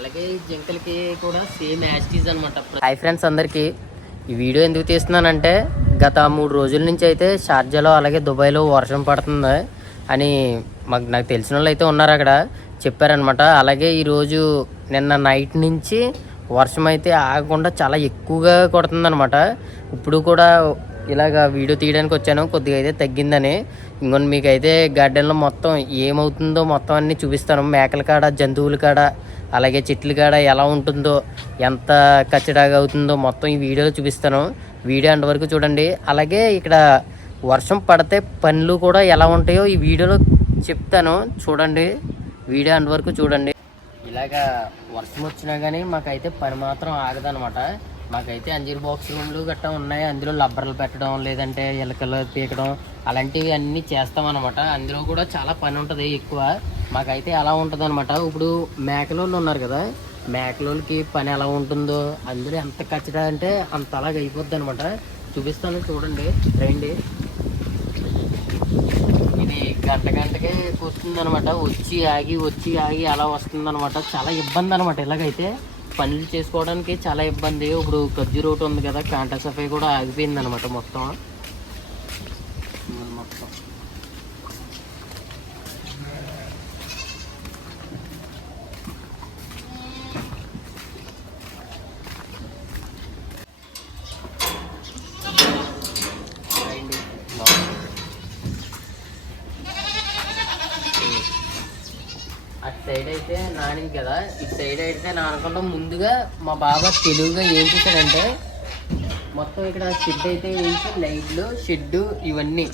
అలాగే జింకలకి కూడా సేమ్ యాస్టీజ్ అనమాట. హాయ్ ఫ్రెండ్స్ అందరికీ, ఈ వీడియో ఎందుకు తీస్తున్నానంటే గత 3 రోజుల నుంచి అయితే షార్జాలో అలాగే దుబాయ్లో వర్షం పడుతుంది అని నాకు తెలిసిన వాళ్ళు అయితే ఉన్నారు, అక్కడ చెప్పారనమాట. అలాగే ఈరోజు నిన్న నైట్ నుంచి వర్షం అయితే ఆగకుండా చాలా ఎక్కువగా కొడుతుందనమాట. ఇప్పుడు కూడా ఇలాగ వీడియో తీయడానికి వచ్చాను, కొద్దిగా అయితే తగ్గిందని. ఇంకొన్ని మీకైతే గార్డెన్లో మొత్తం ఏమవుతుందో మొత్తం అన్నీ చూపిస్తాను. మేకల కాడ, జంతువుల కాడ, అలాగే చెట్ల కాడ ఎలా ఉంటుందో, ఎంత కచ్చడాగా అవుతుందో మొత్తం ఈ వీడియోలో చూపిస్తాను. వీడియో అంతవరకు చూడండి. అలాగే ఇక్కడ వర్షం పడితే పనులు కూడా ఎలా ఉంటాయో ఈ వీడియోలో చెప్తాను, చూడండి. వీడియో అంతవరకు చూడండి. ఇలాగా వర్షం వచ్చినా కానీ మాకైతే పని మాత్రం ఆగదనమాట. మాకైతే అంజీర్ బాక్స్ రూమ్లు గట్టా ఉన్నాయి, అందులో లబ్బర్లు పెట్టడం, లేదంటే ఎలకలు పీకడం, అలాంటివి అన్నీ చేస్తామన్నమాట. అందులో కూడా చాలా పని ఉంటుంది ఎక్కువ. మాకైతే అలా ఉంటుంది అనమాట. ఇప్పుడు మేకలోళ్ళు ఉన్నారు కదా, మేకలోళ్ళకి పని ఎలా ఉంటుందో, అందులో ఎంత ఖచ్చితంగా అంటే అంత అలాగ అయిపోద్ది అనమాట. చూపిస్తాను, చూడండి, రండి. ఇది గంటకే వస్తుంది అనమాట. వచ్చి ఆగి అలా వస్తుంది అనమాట. చాలా ఇబ్బంది అనమాట. ఇలాగైతే పనులు చేసుకోవడానికి చాలా ఇబ్బంది. ఇప్పుడు కజ్జి రోడ్ ఉంది కదా, కాంటా సఫై కూడా ఆగిపోయింది అనమాట మొత్తం. అటు సైడ్ అయితే నానింది కదా, ఇటు సైడ్ అయితే నానకుండా ముందుగా మా బాబా తెలుగుగా ఏం చేశాడంటే మొత్తం ఇక్కడ షెడ్ అయితే వేసి, లైట్లు, షెడ్డు ఇవన్నీ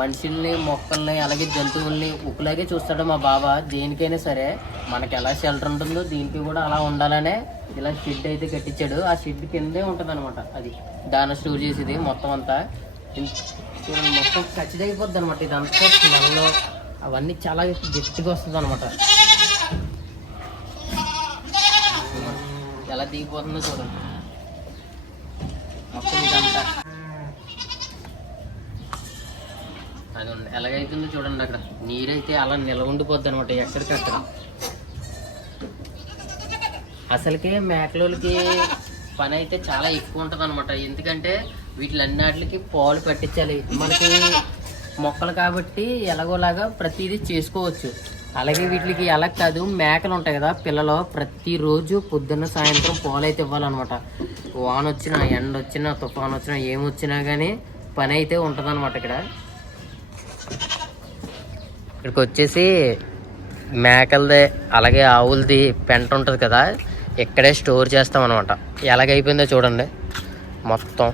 మనుషుల్ని, మొక్కల్ని, అలాగే జంతువుల్ని ఉక్కులాగే చూస్తాడు మా బాబా. దేనికైనా సరే మనకి ఎలా షెల్టర్ ఉంటుందో దీనికి కూడా అలా ఉండాలనే ఇలా షెడ్ అయితే కట్టించాడు. ఆ షెడ్ కిందే ఉంటుంది అనమాట, అది దాన్ని స్టోర్ చేసేది మొత్తం అంతా. మొత్తం ఖచ్చితంగా అయిపోద్ది అనమాట. ఇదంతా స్మెల్లో అవన్నీ చాలా గట్టిగా వస్తుంది అనమాట. ఎలా దిగిపోతుందో చూడండి మొత్తం ఇదంతా. అది ఎలాగైతుందో చూడండి. అక్కడ నీరైతే అలా నిలవండిపోద్ది అనమాట ఎక్కడికక్కడ. అసలుకే మేకలకి పని అయితే చాలా ఎక్కువ ఉంటుంది అనమాట. ఎందుకంటే వీటిలన్నిటికి పాలు పట్టించాలి మనకి. మొక్కలు కాబట్టి ఎలాగోలాగా ప్రతిదీ చేసుకోవచ్చు. అలాగే వీటికి ఎలా కాదు, మేకలు ఉంటాయి కదా పిల్లలు, ప్రతిరోజు పొద్దున్న సాయంత్రం పాలు అయితే ఇవ్వాలన్నమాట. వాన వచ్చినా, ఎండ వచ్చినా, తుఫాన్ వచ్చినా, ఏమొచ్చినా కానీ పని అయితే ఉంటుంది అనమాట. ఇక్కడికి వచ్చేసి మేకలది అలాగే ఆవులది పెంట ఉంటుంది కదా, ఇక్కడే స్టోర్ చేస్తాం అనమాట. ఎలాగైపోయిందో చూడండి. మొత్తం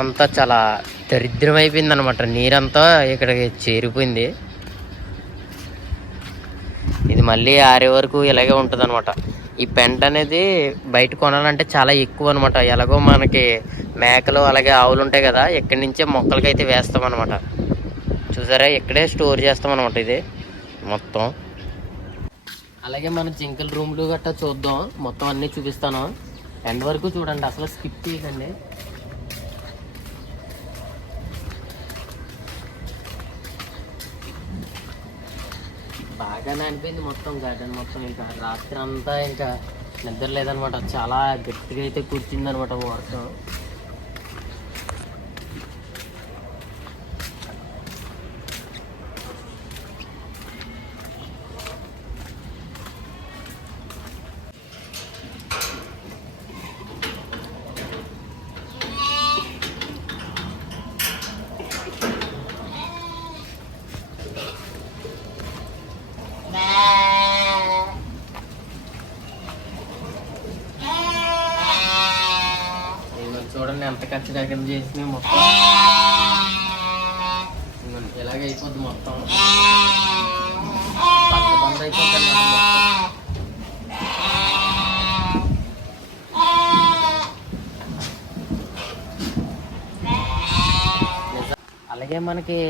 అంతా చాలా దరిద్రం అయిపోయింది అనమాట. నీరంతా ఇక్కడికి చేరిపోయింది. ఇది మళ్ళీ ఆరే వరకు ఇలాగే ఉంటుంది అనమాట. ఈ పెంట అనేది బయట కొనాలంటే చాలా ఎక్కువ అనమాట. ఎలాగో మనకి మేకలు అలాగే ఆవులు ఉంటాయి కదా, ఇక్కడి నుంచే మొక్కలకైతే వేస్తాం అనమాట. చూసారా, ఇక్కడే స్టోర్ చేస్తాం అనమాట ఇది మొత్తం. అలాగే మన జింకల రూమ్లు గట్టా చూద్దాం, మొత్తం అన్నీ చూపిస్తాను. ఎండ్ వరకు చూడండి, అసలు స్కిప్ చేయకండి. బాగానే అనిపోయింది మొత్తం గార్డెన్ మొత్తం. ఇంకా రాత్రి అంతా ఇంకా నిద్ర లేదనమాట. చాలా గట్టిగా అయితే కూర్చుంది అనమాట వర్షం. చూడండి ఎంత ఖర్చుగా చేసి మొత్తం ఎలాగ అయిపోద్ది మొత్తం. బంద అయిపోతుంది అలాగే మనకి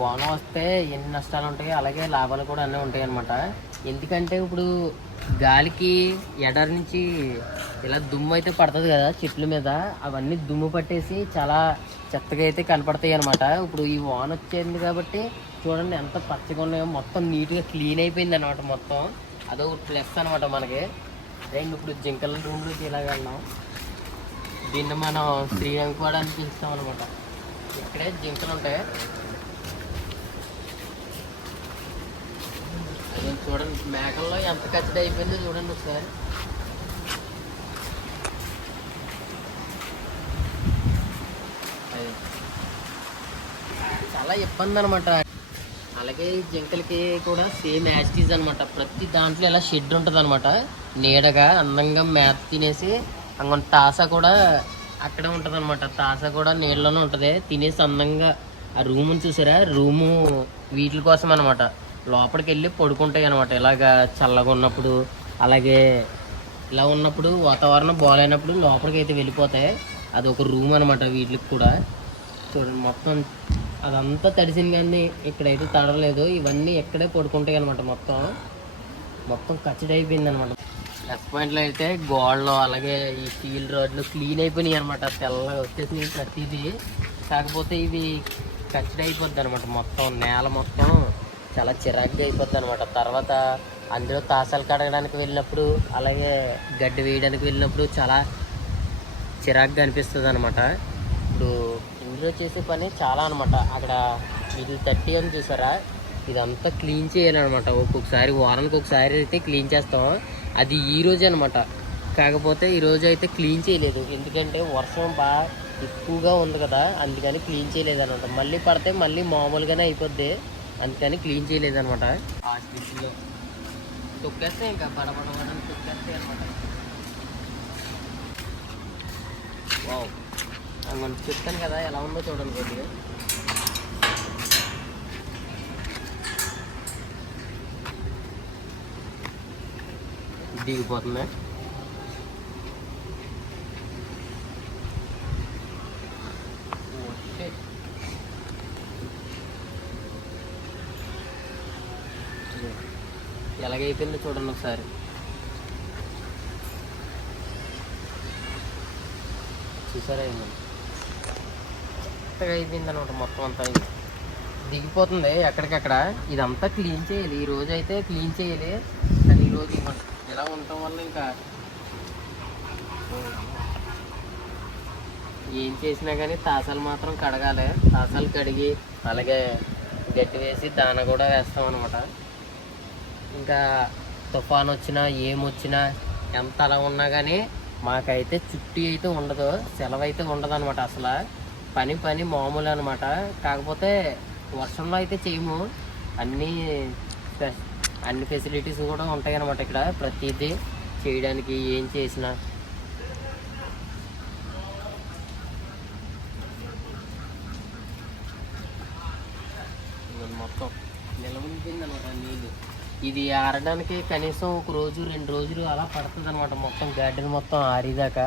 వాన వస్తే ఎన్ని నష్టాలు ఉంటాయో అలాగే లాభాలు కూడా అన్నీ ఉంటాయి అన్నమాట. ఎందుకంటే ఇప్పుడు గాలికి ఎడారి నుంచి ఇలా దుమ్ము అయితే పడుతుంది కదా చెట్ల మీద, అవన్నీ దుమ్ము పట్టేసి చాలా చెత్తగా అయితే కనపడతాయి అనమాట. ఇప్పుడు ఈ వాన వచ్చేది కాబట్టి చూడండి ఎంత పచ్చగా ఉన్నాయో, మొత్తం నీట్గా క్లీన్ అయిపోయింది అనమాట మొత్తం. అదొక ప్లస్ అనమాట మనకి. అండ్ ఇప్పుడు జింకల రూమ్లోకి ఇలాగ వెళ్దాం. దీన్ని మనం శ్రీరంగపాడానికి పిలుస్తాం అనమాట. ఇక్కడే జింకలు ఉంటాయి. అది చూడండి మేకల్లో ఎంత ఖచ్చితంగా అయిపోయిందో చూడండి ఒకసారి. అది చాలా ఇబ్బంది అనమాట. అలాగే జింకలకి కూడా సేమ్ యాస్టీజ్ అనమాట. ప్రతి దాంట్లో ఇలా షెడ్ ఉంటుంది అనమాట. నీడగా అందంగా మేత తినేసి అంగొంత తాస కూడా అక్కడే ఉంటుంది అనమాట. తాస కూడా నీళ్ళలోనే ఉంటుంది. తినేసి అందంగా ఆ రూముని చూసారా, రూము వీటి కోసం అనమాట. లోపలికి వెళ్ళి పడుకుంటాయి అనమాట. ఇలాగా చల్లగా ఉన్నప్పుడు, అలాగే ఇలా ఉన్నప్పుడు వాతావరణం బాగాలేనప్పుడు లోపలికి అయితే వెళ్ళిపోతాయి. అది ఒక రూమ్ అనమాట వీటికి కూడా. చూడండి మొత్తం అదంతా తడిసింది కానీ ఇక్కడైతే తడలేదు. ఇవన్నీ ఎక్కడే పడుకుంటాయి అనమాట. మొత్తం కచ్చడి అయిపోయింది అనమాట. ప్లస్ పాయింట్లో అయితే గోడలు అలాగే ఈ స్టీల్ రోడ్లు క్లీన్ అయిపోయినాయి అనమాట. తెల్లగా వచ్చేసినాయి ప్రతిదీ. కాకపోతే ఇవి కచ్చడి అయిపోద్ది అనమాట. మొత్తం నేల మొత్తం చాలా చిరాకుగా అయిపోద్ది అనమాట. తర్వాత అందులో తాసాలు కడగడానికి వెళ్ళినప్పుడు, అలాగే గడ్డి వేయడానికి వెళ్ళినప్పుడు చాలా చిరాకుగా అనిపిస్తుంది అనమాట. ఇప్పుడు ఇందులో చేసే పని చాలా అనమాట. అక్కడ ఇది 30 అని చూసారా, ఇదంతా క్లీన్ చేయాలన్నమాట. ఒక్కొక్కసారి వారానికి ఒకసారి అయితే క్లీన్ చేస్తాం. అది ఈ రోజే అనమాట. కాకపోతే ఈరోజు అయితే క్లీన్ చేయలేదు. ఎందుకంటే వర్షం బాగా ఎక్కువగా ఉంది కదా, అందుకని క్లీన్ చేయలేదు అనమాట. మళ్ళీ పడితే మళ్ళీ మామూలుగానే అయిపోద్ది, అందుకని క్లీన్ చేయలేదు అనమాట. ఆ స్టిచ్లో తొక్కేస్తే ఇంకా పడపడని తొక్కేస్తాయి అనమాట. వావ్, మనం చెప్తాను కదా ఎలా ఉందో చూడండి. కొద్దిగా దిగిపోతుంది. ఎలాగైపోయిందో చూడండి ఒకసారి. చూసారా, మెత్తగా అయిపోయింది అనమాట. మొత్తం అంతా దిగిపోతుంది ఎక్కడికక్కడ. ఇదంతా క్లీన్ చేయాలి. ఈ రోజు అయితే క్లీన్ చేయాలి. కానీ ఈరోజు ఇలా ఉండటం వల్ల ఇంకా ఏం చేసినా కానీ తాసాలు మాత్రం కడగాలి. తాసాలు కడిగి అలాగే గట్టి వేసి దాన కూడా వేస్తాం అనమాట. ఇంకా తుఫాన్ వచ్చినా ఏమొచ్చినా ఎంత అలా ఉన్నా కానీ మాకైతే చుట్టూ అయితే ఉండదు, సెలవు అయితే ఉండదు అనమాట. అసలు పని మామూలు అనమాట. కాకపోతే వర్షంలో అయితే చేయము. అన్ని ఫెసిలిటీస్ కూడా ఉంటాయి అన్నమాట ఇక్కడ. ప్రతిదీ చేయడానికి ఏం చేసినా మొత్తం నిలబడిపోయింది అనమాట నీళ్ళు. ఇది ఆరడానికి కనీసం 1 రోజు 2 రోజులు అలా పడుతుంది అనమాట. మొత్తం గార్డెన్ మొత్తం ఆరిదాకా.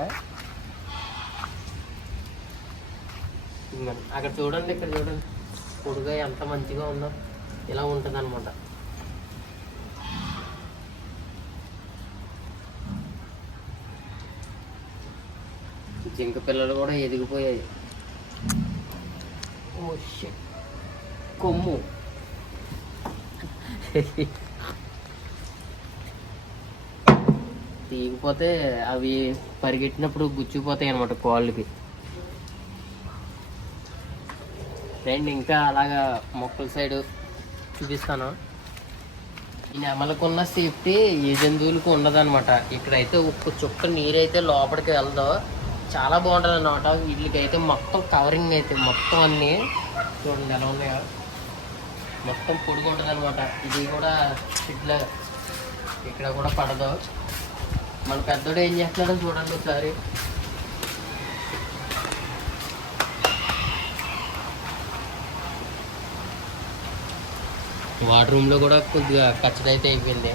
అక్కడ చూడండి, ఇక్కడ చూడండి, పొడుగా ఎంత మంచిగా ఉందో. ఇలా ఉంటుంది అనమాట. జింక పిల్లలు కూడా ఎదిగిపోయాయి. ఓ షిట్, కొమ్ము తీగిపోతే అవి పరిగెట్టినప్పుడు గుచ్చిపోతాయి అనమాట కాళ్ళకి. అండ్ ఇంకా అలాగా మొక్కల సైడ్ చూపిస్తాను. ఈ నెమలకున్న సేఫ్టీ ఏ జంతువులకు ఉండదు అనమాట. ఇక్కడైతే ఒక్క చుక్క నీరైతే లోపలికి వెళ్దో చాలా బాగుంటుంది అన్నమాట. వీటికైతే మొత్తం కవరింగ్ అయితే మొత్తం అన్నీ చూడండి ఎలా ఉన్నాయో. మొత్తం పొడుగు ఉంటుంది అనమాట. ఇది కూడా ఇట్లా ఇక్కడ కూడా పడదు. మన పెద్దోడు ఏం చేస్తున్నాడో చూడండి ఒకసారి. వాటర్ రూమ్లో కూడా కొద్దిగా కచ్చడి అయితే అయిపోయింది.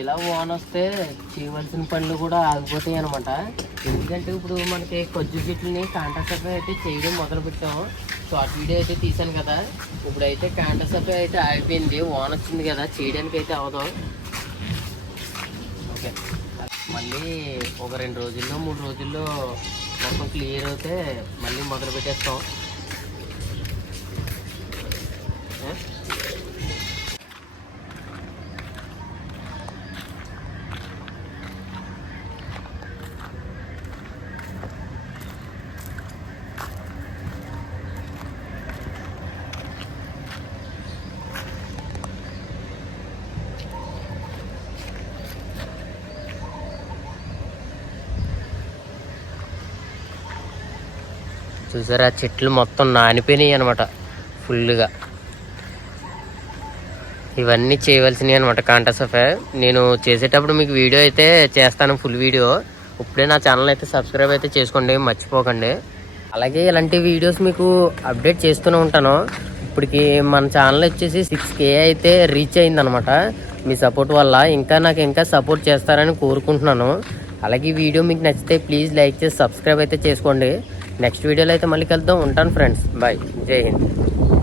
ఇలా వాన వస్తే చేయవలసిన పనులు కూడా ఆగిపోతాయి అనమాట. ఎందుకంటే ఇప్పుడు మనకి కొజ్జు చెట్లని కాంటాసఫై అయితే చేయడం మొదలు పెట్టాము. షార్ట్ వీడియో అయితే తీసాను కదా. ఇప్పుడైతే కాంటాసఫై అయితే ఆగిపోయింది. వాన వచ్చింది కదా, చేయడానికి అయితే అవదు. ఓకే, మళ్ళీ ఒక 2 రోజుల్లో 3 రోజుల్లో మొత్తం క్లియర్ అయితే మళ్ళీ మొదలు పెట్టేస్తాం. చూసారా చెట్లు మొత్తం నానిపోయినాయి అనమాట ఫుల్గా. ఇవన్నీ చేయవలసినవి అనమాట కాంటా సఫా. నేను చేసేటప్పుడు మీకు వీడియో అయితే చేస్తాను, ఫుల్ వీడియో. ఇప్పుడే నా ఛానల్ అయితే సబ్స్క్రైబ్ అయితే చేసుకోండి, మర్చిపోకండి. అలాగే ఇలాంటి వీడియోస్ మీకు అప్డేట్ చేస్తూనే ఉంటాను. ఇప్పటికి మన ఛానల్ వచ్చేసి 6K అయితే రీచ్ అయిందనమాట. మీ సపోర్ట్ వల్ల నాకు ఇంకా సపోర్ట్ చేస్తారని కోరుకుంటున్నాను. అలాగే ఈ వీడియో మీకు నచ్చితే ప్లీజ్ లైక్ చేసి సబ్స్క్రైబ్ అయితే చేసుకోండి. నెక్స్ట్ వీడియోలో అయితే మళ్ళీ కలుద్దాం. ఉంటాను ఫ్రెండ్స్, బాయ్, జై హింద్.